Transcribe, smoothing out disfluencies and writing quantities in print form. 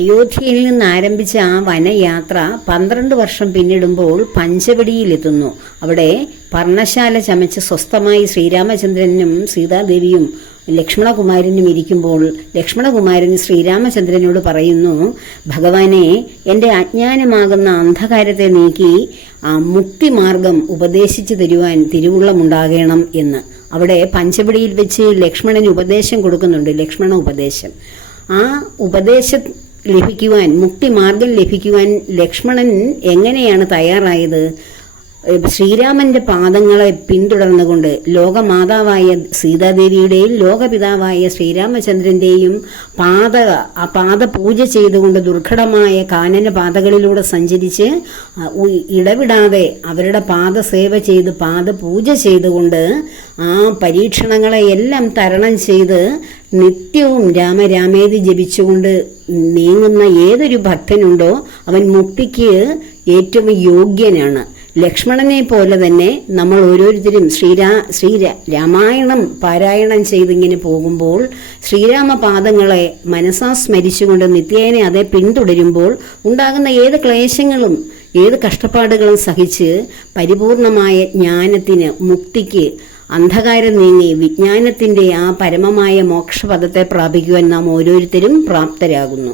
അയോധ്യയിൽ നിന്ന് ആരംഭിച്ച ആ വനയാത്ര 12 വർഷം പിന്നിടുമ്പോൾ പഞ്ചവടിയിലെത്തുന്നു. അവിടെ പർണശാല ചമച്ച് സ്വസ്ഥമായി ശ്രീരാമചന്ദ്രനും സീതാദേവിയും ലക്ഷ്മണകുമാരനും ഇരിക്കുമ്പോൾ ലക്ഷ്മണകുമാരൻ ശ്രീരാമചന്ദ്രനോട് പറയുന്നു, ഭഗവാനെ, എൻ്റെ അജ്ഞാനമാകുന്ന അന്ധകാരത്തെ നീക്കി മുക്തിമാർഗം ഉപദേശിച്ചു തരുവാൻ തിരുവുള്ളമുണ്ടാകണം എന്ന്. അവിടെ പഞ്ചവടിയിൽ വെച്ച് ലക്ഷ്മണന് ഉപദേശം കൊടുക്കുന്നുണ്ട്, ലക്ഷ്മണ ഉപദേശം. ആ ഉപദേശം ലഭിക്കുവാൻ, മുക്തിമാർഗം ലഭിക്കുവാൻ ലക്ഷ്മണൻ എങ്ങനെയാണ് തയ്യാറായത്? ശ്രീരാമന്റെ പാദങ്ങളെ പിന്തുടർന്നുകൊണ്ട് ലോകമാതാവായ സീതാദേവിയുടെയും ലോകപിതാവായ ശ്രീരാമചന്ദ്രന്റെയും പാദ പൂജ ചെയ്തുകൊണ്ട് ദുർഘടമായ കാനന പാതകളിലൂടെ സഞ്ചരിച്ച് ഇടവിടാതെ അവരുടെ പാദസേവ ചെയ്ത് പാദപൂജ ചെയ്തുകൊണ്ട് ആ പരീക്ഷണങ്ങളെയെല്ലാം തരണം ചെയ്ത് നിത്യവും രാമരാമേതി ജപിച്ചുകൊണ്ട് നീങ്ങുന്ന ഏതൊരു ഭക്തനുണ്ടോ അവൻ മുക്തിക്ക് ഏറ്റവും യോഗ്യനാണ്. ലക്ഷ്മണനെ പോലെ തന്നെ നമ്മൾ ഓരോരുത്തരും രാമായണം പാരായണം ചെയ്തിങ്ങനെ പോകുമ്പോൾ ശ്രീരാമപാദങ്ങളെ മനസ്സാ സ്മരിച്ചുകൊണ്ട് നിത്യേന അതേ പിന്തുടരുമ്പോൾ ഉണ്ടാകുന്ന ഏത് ക്ലേശങ്ങളും ഏത് കഷ്ടപ്പാടുകളും സഹിച്ച് പരിപൂർണമായ ജ്ഞാനത്തിന്, മുക്തിക്ക്, അന്ധകാരം നീങ്ങി വിജ്ഞാനത്തിന്റെ ആ പരമമായ മോക്ഷപദത്തെ പ്രാപിക്കുവാൻ നാം ഓരോരുത്തരും പ്രാപ്തരാകുന്നു.